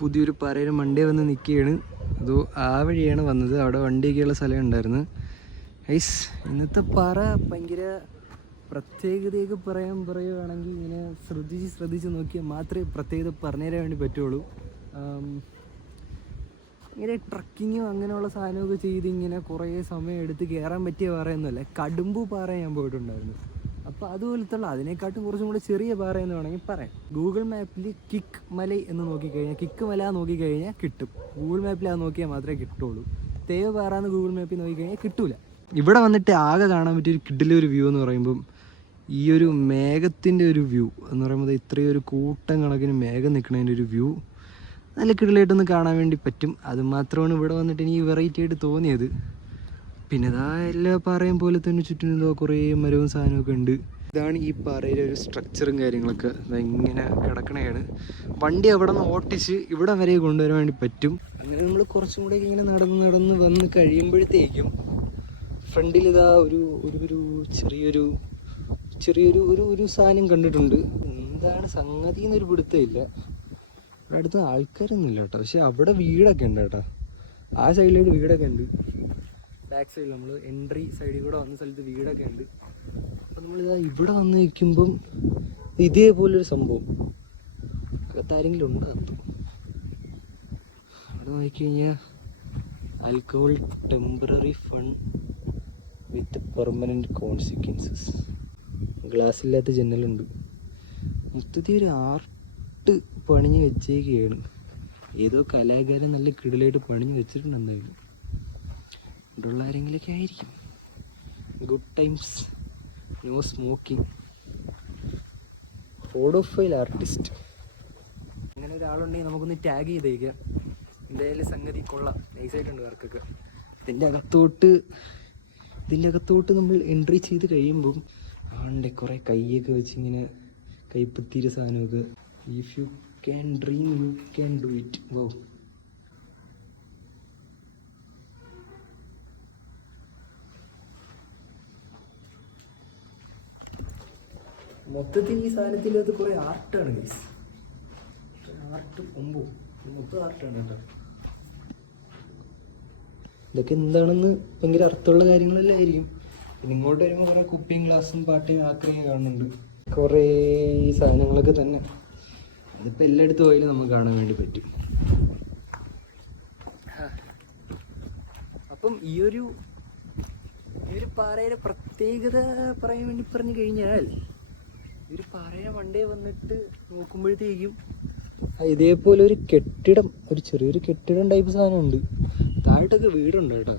പുതിയൊരു പാറയിൽ മണ്ടേ വന്ന് നിൽക്കുകയാണ്. അതോ ആ വഴിയാണ് വന്നത്. അവിടെ വണ്ടിയൊക്കെയുള്ള സ്ഥലം ഉണ്ടായിരുന്നു. ഗൈസ് ഇന്നത്തെ പാറ ഭയങ്കര പ്രത്യേകതയൊക്കെ പറയാൻ പറയുകയാണെങ്കിൽ ഇങ്ങനെ ശ്രദ്ധിച്ച് ശ്രദ്ധിച്ച് നോക്കിയാൽ മാത്രമേ പ്രത്യേകത പറഞ്ഞുതരാൻ വേണ്ടി പറ്റുള്ളൂ. ഇങ്ങനെ ട്രക്കിങ്ങും അങ്ങനെയുള്ള സാധനമൊക്കെ ചെയ്ത് ഇങ്ങനെ കുറേ സമയം എടുത്ത് കയറാൻ പറ്റിയ പാറയൊന്നുമല്ല. കടുമ്പു പാറ ഞാൻ പോയിട്ടുണ്ടായിരുന്നു. അപ്പോൾ അതുപോലത്തുള്ള അതിനെക്കാട്ടും കുറച്ചും കൂടെ ചെറിയ പാറ എന്ന് വേണമെങ്കിൽ പറയാം. ഗൂഗിൾ മാപ്പിൽ കിക്ക് മല എന്ന് നോക്കിക്കഴിഞ്ഞാൽ കിക്ക് മല നോക്കിക്കഴിഞ്ഞാൽ കിട്ടും. ഗൂഗിൾ മാപ്പിൽ അത് നോക്കിയാൽ മാത്രമേ കിട്ടുള്ളൂ. തേവ് പാറ എന്ന് ഗൂഗിൾ മാപ്പിൽ നോക്കിക്കഴിഞ്ഞാൽ കിട്ടൂല. ഇവിടെ വന്നിട്ട് ആകെ കാണാൻ പറ്റിയ ഒരു കിഡിലെ ഒരു വ്യൂ എന്ന് പറയുമ്പം ഈ ഒരു മേഘത്തിന്റെ ഒരു വ്യൂ എന്ന് പറയുമ്പോൾ ഇത്രയും ഒരു കൂട്ടം കണക്കിന് മേഘം നിൽക്കുന്നതിന്റെ ഒരു വ്യൂ നല്ല കിടലായിട്ടൊന്ന് കാണാൻ വേണ്ടി പറ്റും. അതുമാത്രമാണ് ഇവിടെ വന്നിട്ട് എനിക്ക് വെറൈറ്റി ആയിട്ട് തോന്നിയത്. പിന്നെ ഇതാ എല്ലാ പാറയും പോലെ തന്നെ ചുറ്റും എന്തോ കുറേ മരവും സാധനമൊക്കെ ഉണ്ട്. ഇതാണ് ഈ പാറയിലെ ഒരു സ്ട്രക്ചറും കാര്യങ്ങളൊക്കെ. ഇങ്ങനെ കിടക്കണയാണ് വണ്ടി അവിടെ നിന്ന് ഓട്ടിച്ച് ഇവിടെ വരെ കൊണ്ടുവരാൻ വേണ്ടി പറ്റും. അങ്ങനെ നമ്മൾ കുറച്ചും കൂടെ ഇങ്ങനെ നടന്ന് നടന്ന് വന്ന് കഴിയുമ്പോഴത്തേക്കും ഫ്രണ്ടിൽ ഇതാ ഒരു ഒരു ഒരു ചെറിയൊരു ചെറിയൊരു ഒരു ഒരു സാധനം കണ്ടിട്ടുണ്ട്. എന്താണ് സംഗതി എന്നൊരു പിടുത്തമില്ല. ഇവിടെ അടുത്ത് ആൾക്കാരൊന്നും ഇല്ല കേട്ടോ. പക്ഷെ അവിടെ വീടൊക്കെ ഉണ്ട് കേട്ടോ. ആ സൈഡിലൊരു വീടൊക്കെ ഉണ്ട്. ബാക്ക് സൈഡിൽ നമ്മൾ എൻട്രി സൈഡിൽ കൂടെ വന്ന സ്ഥലത്ത് വീടൊക്കെ ഉണ്ട്. അപ്പം ഇതാ ഇവിടെ വന്ന് നിൽക്കുമ്പം ഇതേപോലൊരു സംഭവം. അകത്താരെങ്കിലും ഉണ്ട് അവിടെ നോക്കിക്കഴിഞ്ഞാൽ alcohol temporary fun with permanent consequences glass ഇല്ലാത്ത ജനലുണ്ട്. മൊത്തത്തിൽ ഒരു ആർട്ട് പണിഞ്ഞ് വെച്ചേക്കുകയാണ് ഏതോ കലാകാരൻ നല്ല കിടിലായിട്ട് പണിഞ്ഞ് വെച്ചിട്ടുണ്ട് ഇവിടെയുള്ള ആരെങ്കിലൊക്കെ ആയിരിക്കും. Good times no smoking photophile artist അങ്ങനെ ഒരാളുണ്ടെങ്കിൽ നമുക്കൊന്ന് ടാഗ് ചെയ്തേക്കാം. എന്തായാലും സംഗതി കൊള്ളാം. നൈസായിട്ടുണ്ട് വർക്കൊക്കെ ഇതിന്റെ അകത്തോട്ട് ഇതിന്റെ അകത്തോട്ട് നമ്മൾ എൻട്രി ചെയ്ത് കഴിയുമ്പം ആണ്ടെ കുറേ കൈയൊക്കെ വെച്ച് ഇങ്ങനെ കൈപ്പത്തിയുടെ സാധനമൊക്കെ. If you can dream you can do it wow മൊത്തത്തിൽ ഈ സാധനത്തിനകത്ത് കുറേ ആർട്ടാണ് ഗൈസ് ആർട്ട് കൊമ്പോ? മൊത്തം ആർട്ടാണ് കേട്ടോ. ഇതൊക്കെ എന്താണെന്ന് ഭയങ്കര അർത്ഥമുള്ള കാര്യങ്ങളെല്ലാം ആയിരിക്കും പിന്നെ ഇങ്ങോട്ട് വരുമ്പോൾ കുറേ കുപ്പിയും ഗ്ലാസും പാട്ടയും ആക്രയും കാണുന്നുണ്ട്. കുറേ ഈ സാധനങ്ങളൊക്കെ തന്നെ. അതിപ്പോൾ എല്ലായിടത്തും പോയാലും നമുക്ക് കാണാൻ വേണ്ടി പറ്റും. അപ്പം ഈ ഒരു ഈ ഒരു പാറയുടെ പ്രത്യേകത പറയാൻ വേണ്ടി പറഞ്ഞു കഴിഞ്ഞാൽ ഈ പറയ വണ്ടേ വന്നിട്ട് നോക്കുമ്പോഴത്തേക്കും ഇതേപോലെ ഒരു കെട്ടിടം ഒരു ചെറിയൊരു കെട്ടിടം ടൈപ്പ് സാധനമുണ്ട് താഴോട്ടൊക്കെ വീടുണ്ട് കേട്ടോ.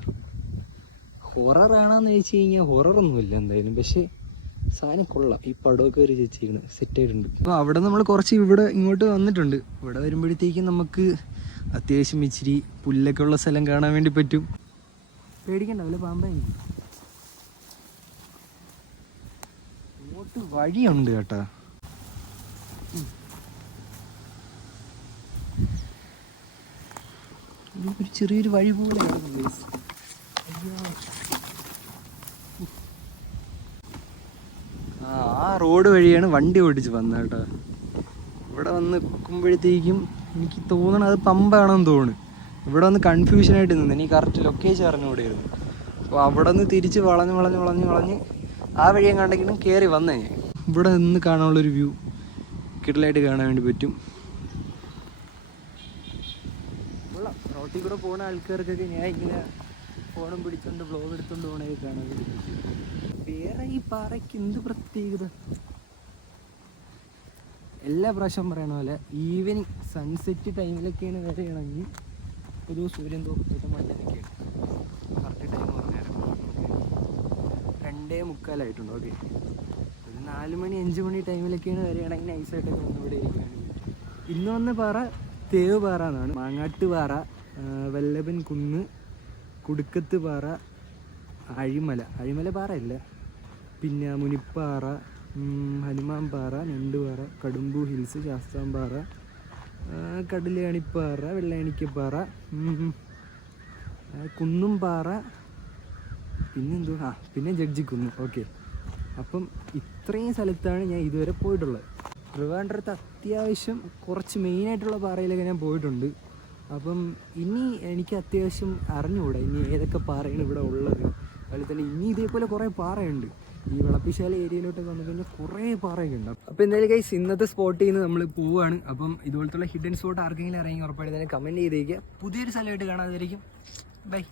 ഹൊറർ ആണെന്ന് ചോദിച്ചു കഴിഞ്ഞാൽ ഹൊറർ ഒന്നുമില്ല എന്തായാലും. പക്ഷേ സാധനം കൊള്ളാം. ഈ പടമൊക്കെ ഒരു ചേച്ചിരിക്കുന്നത് സെറ്റ് ആയിട്ടുണ്ട്. അപ്പോൾ അവിടെ നമ്മൾ കുറച്ച് ഇവിടെ ഇങ്ങോട്ട് വന്നിട്ടുണ്ട്. ഇവിടെ വരുമ്പോഴത്തേക്കും നമുക്ക് അത്യാവശ്യം ഇച്ചിരി പുല്ലൊക്കെ ഉള്ള സ്ഥലം കാണാൻ വേണ്ടി പറ്റും. പേടിക്കണ്ട വല്ല പാമ്പായിരിക്കും. വഴിയുണ്ട് കേട്ടാ. ഒരു ചെറിയൊരു വഴി പോലെ ആ ആ റോഡ് വഴിയാണ് വണ്ടി ഓടിച്ച് വന്നത് കേട്ടോ. ഇവിടെ വന്ന് നിൽക്കുമ്പോഴത്തേക്കും എനിക്ക് തോന്നണം അത് പമ്പാണെന്ന് തോന്നുന്നു. ഇവിടെ വന്ന് കൺഫ്യൂഷനായിട്ട് നിന്ന്. എനിക്ക് കറക്റ്റ് ലൊക്കേഷൻ അറിഞ്ഞുകൂടെയായിരുന്നു. അപ്പോൾ അവിടെ നിന്ന് തിരിച്ച് വളഞ്ഞ് വളഞ്ഞ് വളഞ്ഞ് വളഞ്ഞ് ആ വഴി എങ്ങാണ്ടെങ്കിലും കയറി വന്നേ. ഞാൻ ഇവിടെ നിന്ന് കാണാനുള്ളൊരു വ്യൂ. കിടലായിട്ട് കാണാൻ വേണ്ടി പറ്റും. റോട്ടിൽ കൂടെ പോണ ആൾക്കാർക്കൊക്കെ ഞാൻ ഇങ്ങനെ ഫോണും പിടിച്ചോണ്ട് ബ്ലോഗ് എടുത്തോണ്ട് പോണേ കാണാൻ വേണ്ടി പറ്റും. വേറെ ഈ പാറയ്ക്ക് എന്ത് പ്രത്യേകത? എല്ലാ പ്രാവശ്യം പറയണ പോലെ ഈവനിങ് സൺസെറ്റ് ടൈമിലൊക്കെയാണ് വരെയാണെങ്കിൽ ഒരു സൂര്യൻ തോക്കത്തോട്ട് മണ്ടൊക്കെയാണ് മുക്കാലായിട്ടുണ്ട്? ഓക്കെ. ഒരു നാല് മണി അഞ്ച് മണി ടൈമിലൊക്കെയാണ് വരികയാണെങ്കിൽ നൈസായിട്ടൊക്കെ വന്ന് ഇവിടെ ഇരിക്കാൻ പറ്റും. ഇന്ന് വന്ന പാറ തേവ് പാറ എന്നാണ് മാങ്ങാട്ട് പാറ വല്ലഭൻ കുന്ന് കുടുക്കത്ത് പാറ അഴിമല. അഴിമല പാറയല്ല. പിന്നെ മുനിപ്പാറ ഹനുമാൻ പാറ നെണ്ടുപാറ കടുമ്പു ഹിൽസ് ശാസ്താംപാറ കടലയാണിപ്പാറ വെള്ളയണിക്കപ്പാറ വെള്ളയാണിക്കപ്പാറ ഉം, ആ, കുന്നും പാറ പിന്നെന്തോ ആ പിന്നെ ജഡ്ജിക്കുന്ന് ഓക്കെ അപ്പം ഇത്രയും സ്ഥലത്താണ് ഞാൻ ഇതുവരെ പോയിട്ടുള്ളത്. ട്രിവാൻഡ്രത്ത് അത്യാവശ്യം കുറച്ച് മെയിനായിട്ടുള്ള പാറയിലൊക്കെ ഞാൻ പോയിട്ടുണ്ട്. അപ്പം ഇനി എനിക്ക് അത്യാവശ്യം അറിഞ്ഞുകൂടാ ഇനി ഏതൊക്കെ പാറയാണ് ഇവിടെ ഉള്ളത്. അതുപോലെ തന്നെ ഇനി ഇതേപോലെ കുറേ പാറയുണ്ട്. ഈ വിളപ്പിശാല ഏരിയയിലോട്ടൊക്കെ വന്നു കഴിഞ്ഞാൽ കുറേ പാറയൊക്കെ ഉണ്ട്. അപ്പോൾ എന്തായാലും ഗൈസ് ഇന്നത്തെ സ്പോട്ടിൽ നിന്ന് നമ്മൾ പോവുകയാണ് അപ്പം ഇതുപോലത്തുള്ള ഹിഡൻ സ്പോട്ട് ആർക്കെങ്കിലും ഇറങ്ങി ഉറപ്പായിട്ട് തന്നെ കമന്റ് ചെയ്തേക്കുക പുതിയൊരു സ്ഥലമായിട്ട് കാണാതിരിക്കും ബൈ